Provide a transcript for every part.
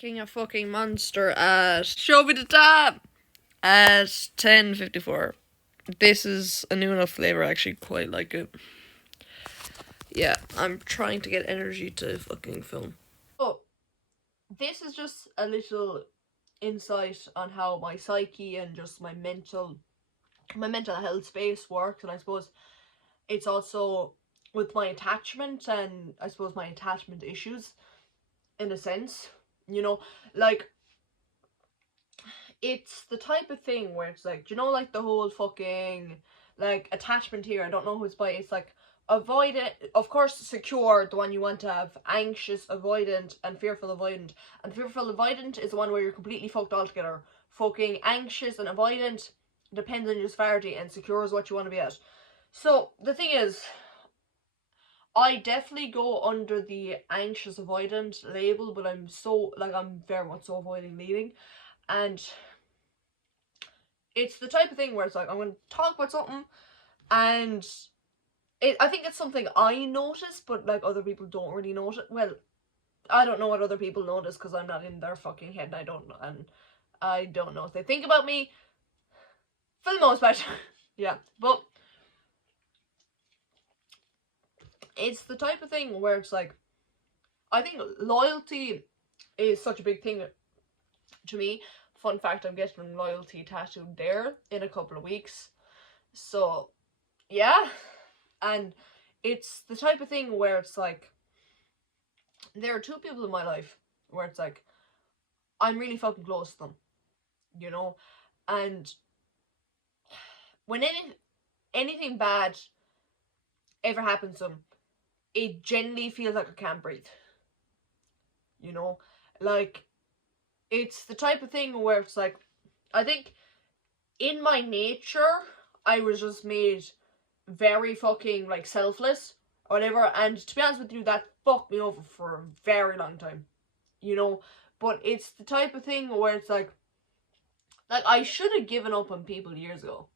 attacking a fucking monster at show me the tab at 10:54. This is a new enough flavor. I actually quite like it. Yeah, I'm trying to get energy to fucking film. Oh, this is just a little insight on how my psyche and just my mental health space works, and I suppose it's also with my attachment and I suppose my attachment issues in a sense, like it's the type of thing where it's like, like the whole fucking like attachment here, I don't know who it's by, it's like avoidant, of course, secure, the one you want to have, anxious avoidant, and fearful avoidant. And fearful avoidant is the one where you're completely fucked altogether. Fucking anxious and avoidant depends on your severity, and secure is what you want to be at. So the thing is, I definitely go under the anxious avoidant label, but I'm very much so avoiding leaving. And it's the type of thing where it's like, I'm going to talk about something, and I think it's something I notice, but like other people don't really notice. Well, I don't know what other people notice because I'm not in their fucking head, and I don't know if they think about me for the most part. Yeah, but it's the type of thing where it's like, I think loyalty is such a big thing to me. Fun fact, I'm getting loyalty tattooed there in a couple of weeks. So, yeah. And it's the type of thing where it's like, there are two people in my life where it's like, I'm really fucking close to them, and when anything bad ever happens to them, it genuinely feels like I can't breathe, like, it's the type of thing where it's like, I think in my nature, I was just made very fucking, like, selfless or whatever, and to be honest with you, that fucked me over for a very long time, but it's the type of thing where it's like I should have given up on people years ago,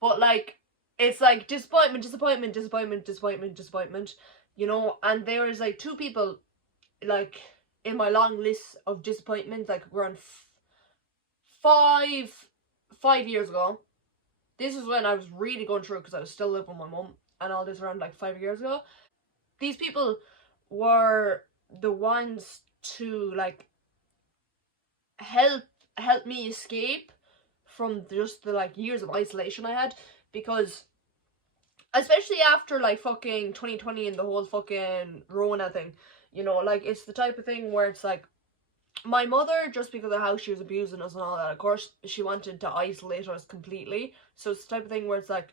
but like, it's like disappointment, and there is like two people like in my long list of disappointments, like around 5 years ago. This is when I was really going through it because I was still living with my mum and all this, around like 5 years ago. These people were the ones to like help me escape from just the like years of isolation I had, because especially after like fucking 2020 and the whole fucking Rona thing, like, it's the type of thing where it's like, my mother, just because of how she was abusing us and all that, of course, she wanted to isolate us completely. So it's the type of thing where it's like,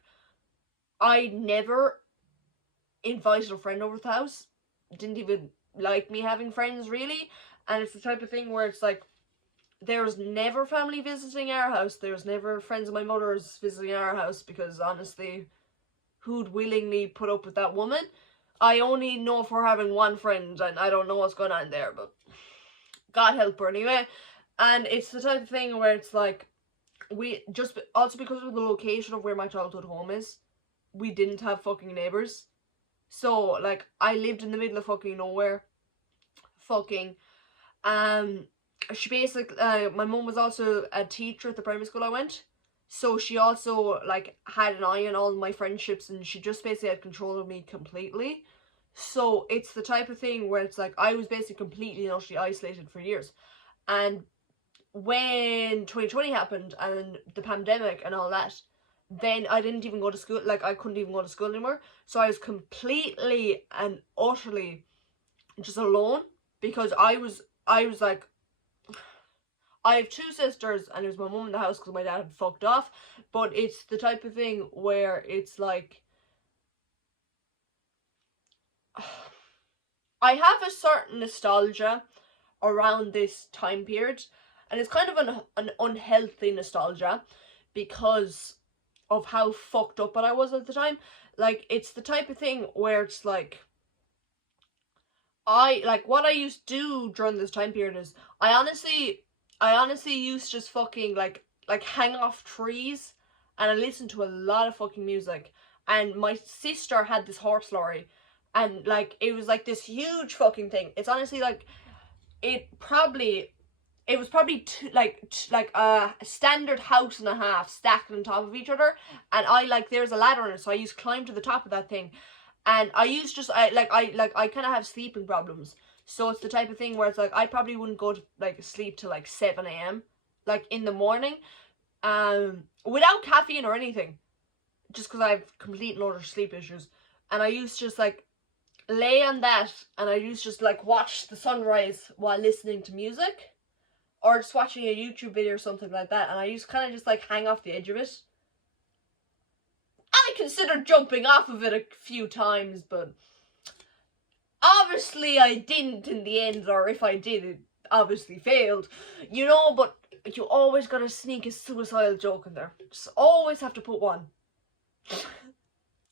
I never invited a friend over to the house. Didn't even like me having friends, really. And it's the type of thing where it's like, there's never family visiting our house. There's never friends of my mother's visiting our house, because honestly, who'd willingly put up with that woman? I only know of her having one friend, and I don't know what's going on there, but God help her anyway. And it's the type of thing where it's like, we just, also because of the location of where my childhood home is, we didn't have fucking neighbors. So like, I lived in the middle of fucking nowhere. She basically, my mum was also a teacher at the primary school I went, so she also like had an eye on all my friendships, and she just basically had control of me completely. So it's the type of thing where it's like, I was basically completely and utterly isolated for years. And when 2020 happened and the pandemic and all that, then I didn't even go to school. Like, I couldn't even go to school anymore. So I was completely and utterly just alone, because I was like, I have two sisters, and it was my mum in the house because my dad had fucked off. But it's the type of thing where it's like, I have a certain nostalgia around this time period, and it's kind of an unhealthy nostalgia because of how fucked up I was at the time. Like, it's the type of thing where it's like, what I used to do during this time period is, I honestly used to just fucking like hang off trees, and I listened to a lot of fucking music. And my sister had this horse lorry, and like, it was like this huge fucking thing. It's honestly like, it was probably like a standard house and a half stacked on top of each other, and there's a ladder on it, so I used to climb to the top of that thing, and I kind of have sleeping problems, so it's the type of thing where it's like I probably wouldn't go to like sleep till like 7 a.m. like in the morning, without caffeine or anything, just because I have complete and utter sleep issues, and I used to just like lay on that, and I used to just like watch the sunrise while listening to music, or just watching a YouTube video or something like that, and I used to kind of just like hang off the edge of it. I considered jumping off of it a few times, but obviously I didn't in the end, or if I did, it obviously failed, you know, but you always gotta sneak a suicidal joke in there. Just always have to put one.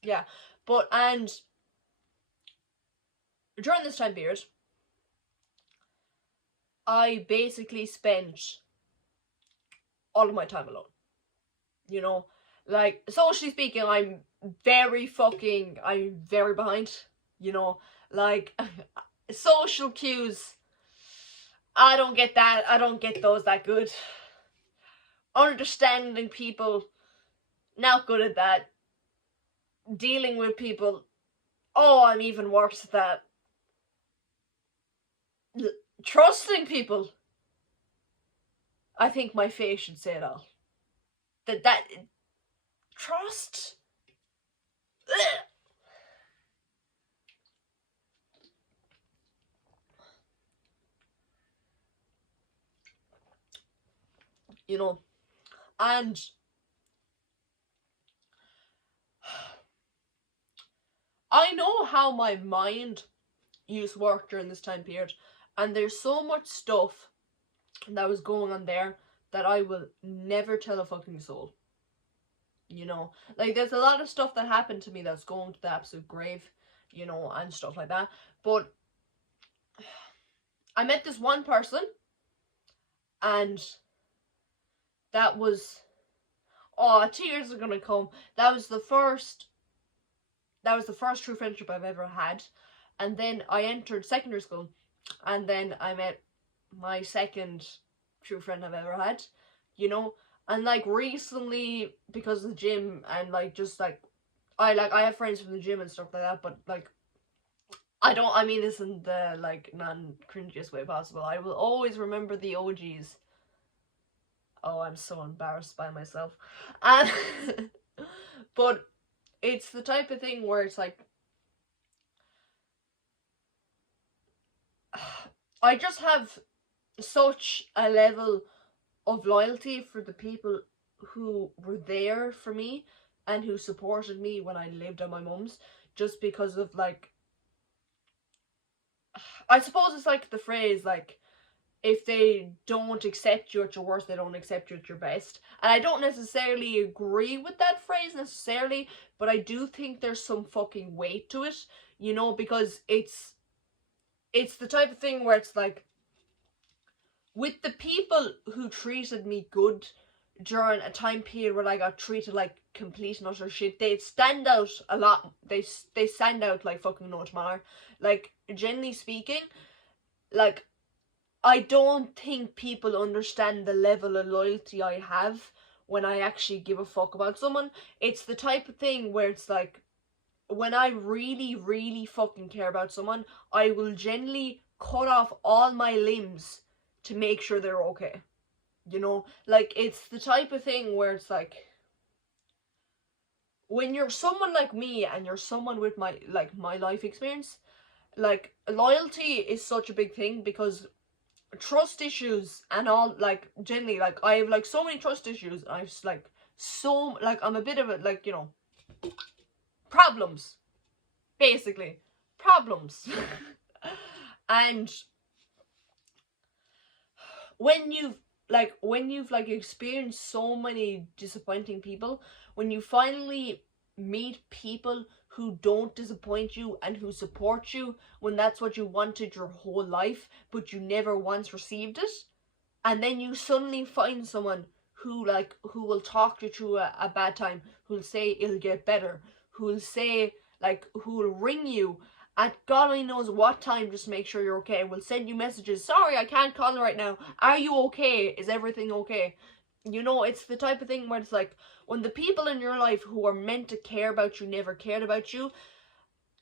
Yeah, but, and during this time period, I basically spent all of my time alone. You know, like, socially speaking, I'm very behind, you know, like, social cues, I don't get that, I don't get those that good. Understanding people, not good at that. Dealing with people, oh, I'm even worse at that. Trusting people, I think my face should say it all. That trust. Ugh. You know, and I know how my mind used to work during this time period, and there's so much stuff that was going on there that I will never tell a fucking soul. You know, like, there's a lot of stuff that happened to me that's going to the absolute grave, you know, and stuff like that, but I met this one person, and that was, oh, tears are gonna come. That was the first true friendship I've ever had. And then I entered secondary school, and then I met my second true friend I've ever had, you know. And like recently, because of the gym, and like just like I have friends from the gym and stuff like that, but like I mean this in the like non-cringiest way possible. I will always remember the OGs. Oh, I'm so embarrassed by myself. And but it's the type of thing where it's like, I just have such a level of loyalty for the people who were there for me and who supported me when I lived at my mum's, just because of like, I suppose it's like the phrase, like, if they don't accept you at your worst, they don't accept you at your best. And I don't necessarily agree with that phrase necessarily, but I do think there's some fucking weight to it, you know, because it's the type of thing where it's like, with the people who treated me good during a time period where I got treated like complete and utter shit, they stand out a lot. They stand out like fucking no tomorrow. Like, generally speaking, like, I don't think people understand the level of loyalty I have when I actually give a fuck about someone. It's the type of thing where it's like, when I really, really fucking care about someone, I will generally cut off all my limbs to make sure they're okay. You know? Like, it's the type of thing where it's like, when you're someone like me and you're someone with my life experience, like, loyalty is such a big thing, because trust issues and all, like, generally, like, I have like so many trust issues, and I've like so, like, I'm a bit of a, like, you know, problems, basically problems. And when you've experienced so many disappointing people, when you finally meet people who don't disappoint you and who support you when that's what you wanted your whole life, but you never once received it, and then you suddenly find someone who will talk you through a bad time, who'll say it'll get better, who'll say, like, who'll ring you at God only knows what time, just to make sure you're okay. Will send you messages. Sorry, I can't call right now. Are you okay? Is everything okay? You know, it's the type of thing where it's like, when the people in your life who are meant to care about you never cared about you,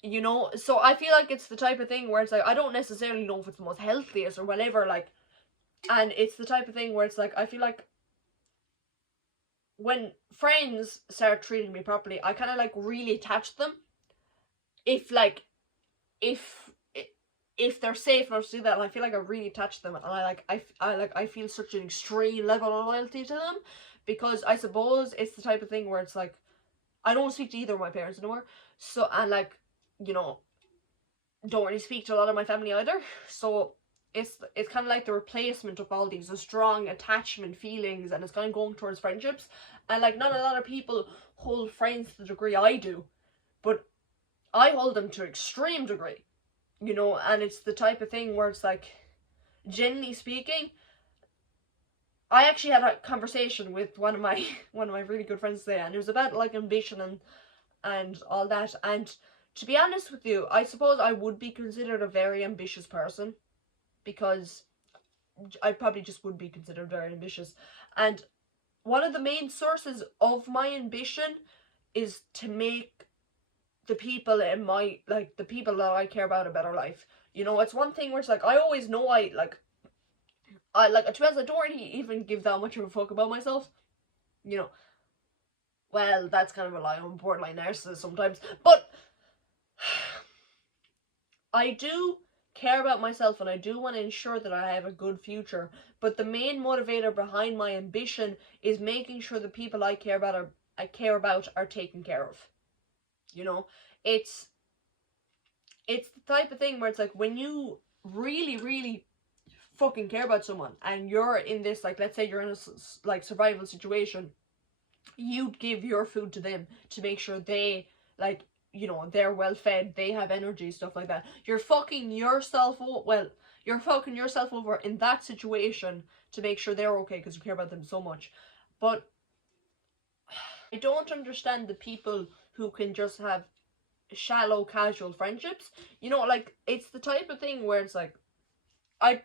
you know? So I feel like it's the type of thing where it's like, I don't necessarily know if it's the most healthiest or whatever, like, and it's the type of thing where it's like, I feel like when friends start treating me properly, I kind of like really attach to them. If like, if if they're safe enough to do that, and I feel like I really attach to them, and I feel such an extreme level of loyalty to them, because I suppose it's the type of thing where it's like, I don't speak to either of my parents anymore, so, and like, you know, don't really speak to a lot of my family either, so it's kind of like the replacement of all these strong attachment feelings, and it's kind of going towards friendships, and like, not a lot of people hold friends to the degree I do, but I hold them to an extreme degree, you know, and it's the type of thing where it's like, generally speaking, I actually had a conversation with one of my really good friends today, and it was about like ambition and all that, and to be honest with you, I suppose I would be considered a very ambitious person, because I probably just would be considered very ambitious, and one of the main sources of my ambition is to make the people in my, like, the people that I care about a better life. You know, it's one thing where it's like, I always know to be honest, I don't really even give that much of a fuck about myself. You know, well, that's kind of a lie. I'm a borderline narcissist sometimes, but I do care about myself, and I do want to ensure that I have a good future, but the main motivator behind my ambition is making sure the people I care about are taken care of. You know, it's the type of thing where it's like, when you really, really fucking care about someone, and you're in this, like, let's say you're in a like survival situation, you'd give your food to them to make sure they, like, you know, they're well fed, they have energy, stuff like that. You're fucking yourself over in that situation to make sure they're okay, because you care about them so much. But I don't understand the people who can just have shallow, casual friendships. You know, like, it's the type of thing where it's like, I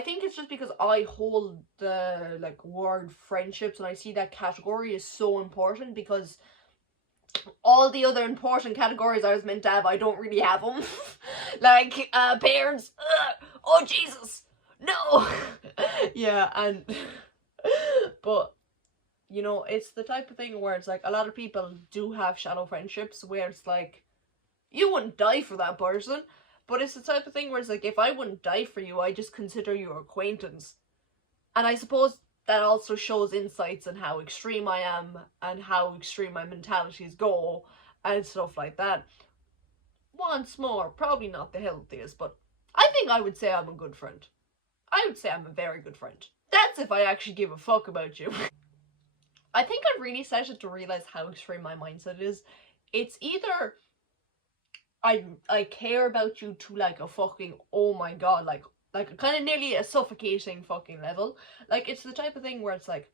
think it's just because I hold the, like, word friendships, and I see that category is so important, because all the other important categories I was meant to have, I don't really have them. Like, parents, oh Jesus, no. Yeah, and but, you know, it's the type of thing where it's like, a lot of people do have shallow friendships where it's like, you wouldn't die for that person, but it's the type of thing where it's like, if I wouldn't die for you, I just consider you an acquaintance. And I suppose that also shows insights on how extreme I am, and how extreme my mentalities go, and stuff like that. Once more, probably not the healthiest, but I think I would say I'm a good friend. I would say I'm a very good friend. That's if I actually give a fuck about you. I think I've really started to realize how extreme my mindset is. It's either I care about you to, like, a fucking, oh my god, like kind of nearly a suffocating fucking level. Like, it's the type of thing where it's like,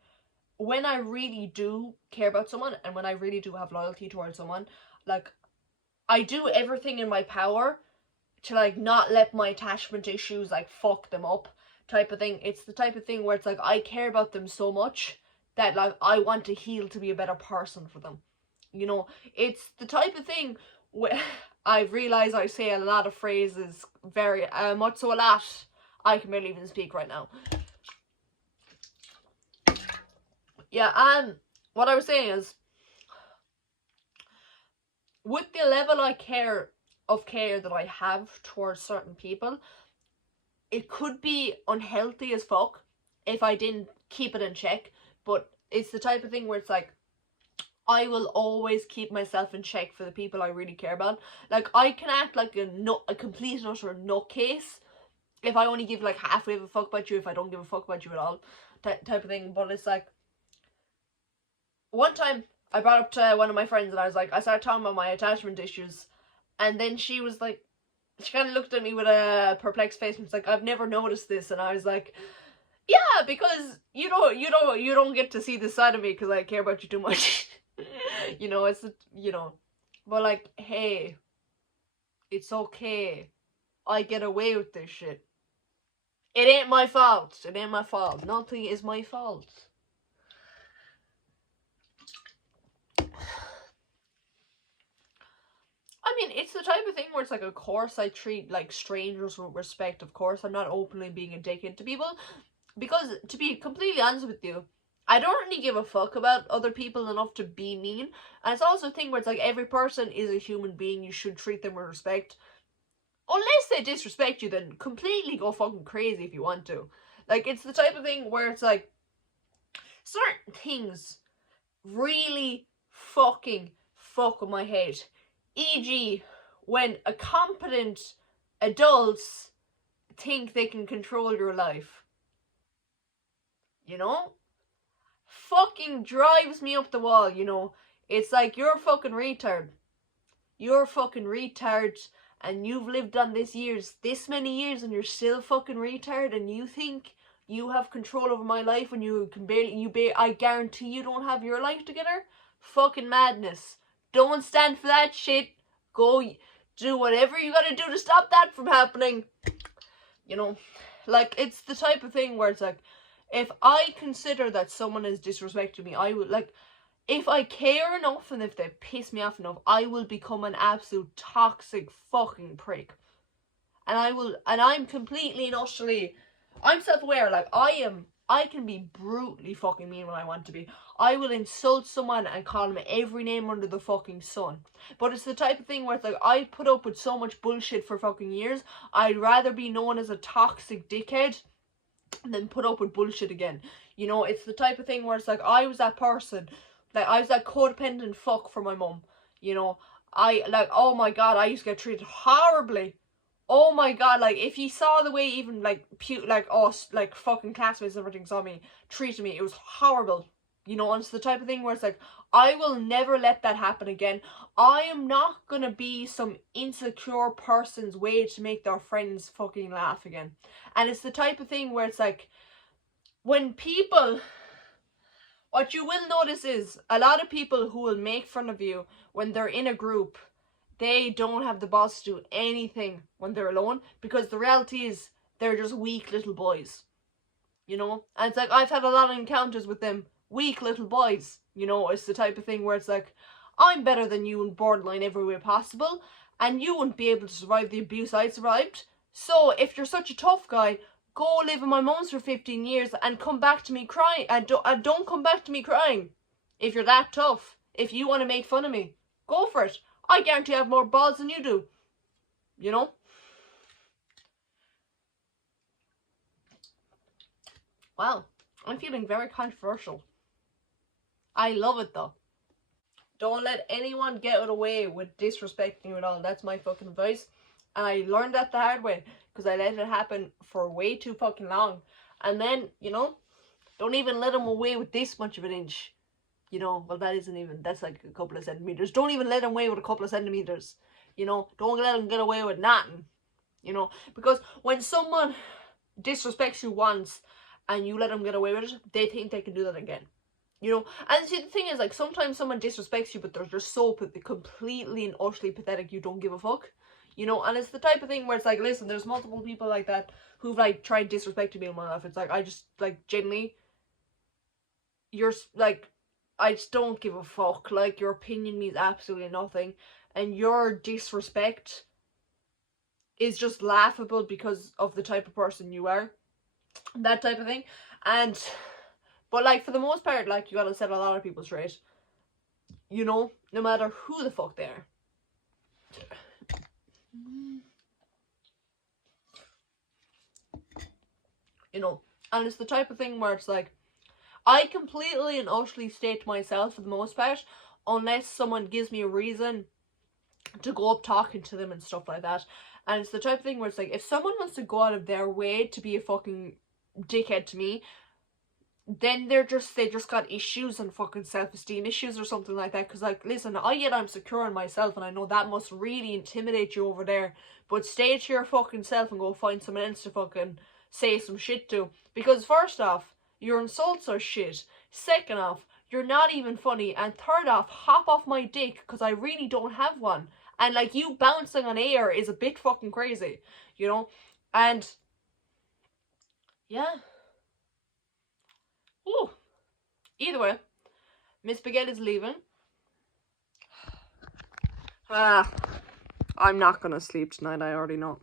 when I really do care about someone, and when I really do have loyalty towards someone, like, I do everything in my power to, like, not let my attachment issues, like, fuck them up, type of thing. It's the type of thing where it's like, I care about them so much that, like, I want to heal to be a better person for them. You know, it's the type of thing where I realise I say a lot of phrases very much, so a lot I can barely even speak right now. Yeah, what I was saying is, with the level of care that I have towards certain people, it could be unhealthy as fuck if I didn't keep it in check, but it's the type of thing where it's like, I will always keep myself in check for the people I really care about. Like, I can act like a complete and utter nutcase if I only give, like, halfway of a fuck about you, if I don't give a fuck about you at all, type of thing. But it's like, one time I brought up to one of my friends, and I was like, I started talking about my attachment issues, and then she was like, she kind of looked at me with a perplexed face, and was like, I've never noticed this. And I was like, yeah, because you don't get to see this side of me, because I care about you too much. You know, it's, you know, but like, hey, It's okay. I get away with this shit. It ain't my fault. It ain't my fault. Nothing is my fault. I mean, it's the type of thing where it's like, of course I treat like strangers with respect. Of course, I'm not openly being a dickhead to people. Because, to be completely honest with you, I don't really give a fuck about other people enough to be mean. And it's also a thing where it's like, every person is a human being. You should treat them with respect. Unless they disrespect you, then completely go fucking crazy if you want to. Like, it's the type of thing where it's like, certain things really fucking fuck with my head. E.g., when a competent adults think they can control your life. You know? Fucking drives me up the wall, you know? It's like, you're a fucking retard. You're a fucking retard, and you've lived on this many years, and you're still fucking retard, and you think you have control over my life when you can barely, I guarantee you don't have your life together? Fucking madness. Don't stand for that shit. Go do whatever you gotta do to stop that from happening. You know, like, it's the type of thing where it's like, if I consider that someone is disrespecting me, I would, like, if I care enough and if they piss me off enough, I will become an absolute toxic fucking prick. And I'm completely and utterly, I'm self-aware, like, I can be brutally fucking mean when I want to be. I will insult someone and call them every name under the fucking sun. But it's the type of thing where it's like, I put up with so much bullshit for fucking years, I'd rather be known as a toxic dickhead than put up with bullshit again. You know, it's the type of thing where it's like, I was that person, like, I was that codependent fuck for my mum. You know, oh my god, I used to get treated horribly. Oh my god, like, if you saw the way even, like, us, like, fucking classmates and everything saw me, treated me, it was horrible. You know, and it's the type of thing where it's like, I will never let that happen again. I am not gonna be some insecure person's way to make their friends fucking laugh again. And it's the type of thing where it's like, when people, what you will notice is, a lot of people who will make fun of you when they're in a group, they don't have the balls to do anything when they're alone, because the reality is, they're just weak little boys. You know? And it's like, I've had a lot of encounters with them weak little boys. You know, it's the type of thing where it's like, I'm better than you in borderline every way possible, and you wouldn't be able to survive the abuse I survived. So, if you're such a tough guy, go live in my mum's for 15 years and come back to me crying. And don't come back to me crying. If you're that tough, if you want to make fun of me, go for it. I guarantee I have more balls than you do. You know? Wow, I'm feeling very controversial. I love it though. Don't let anyone get away with disrespecting you at all. That's my fucking advice. And I learned that the hard way, because I let it happen for way too fucking long. And then, you know, don't even let them away with this much of an inch. You know, well, that isn't even, that's like a couple of centimeters. Don't even let them away with a couple of centimeters. You know, don't let them get away with nothing. You know, because when someone disrespects you once and you let them get away with it, they think they can do that again. You know, and see, the thing is, like, sometimes someone disrespects you, but they're just so completely and utterly pathetic, you don't give a fuck. You know, and it's the type of thing where it's like, listen, there's multiple people like that who've, like, tried disrespecting me in my life. It's like, I just, like, genuinely, you're, like, I just don't give a fuck. Like, your opinion means absolutely nothing, and your disrespect is just laughable because of the type of person you are. That type of thing. And, but, like, for the most part, like, you gotta set a lot of people straight. You know, no matter who the fuck they are. You know, and it's the type of thing where it's like, I completely and utterly stay to myself for the most part, unless someone gives me a reason to go up talking to them and stuff like that. And it's the type of thing where it's like, if someone wants to go out of their way to be a fucking dickhead to me, then they just got issues and fucking self-esteem issues or something like that. Because, like, listen, I'm secure in myself, and I know that must really intimidate you over there, but stay to your fucking self and go find someone else to fucking say some shit to. Because first off, your insults are shit. Second off, you're not even funny. And third off, hop off my dick, because I really don't have one. And like you bouncing on air is a bit fucking crazy, you know? And yeah. Ooh. Either way, Miss Baguette is leaving. I'm not gonna sleep tonight, I already know.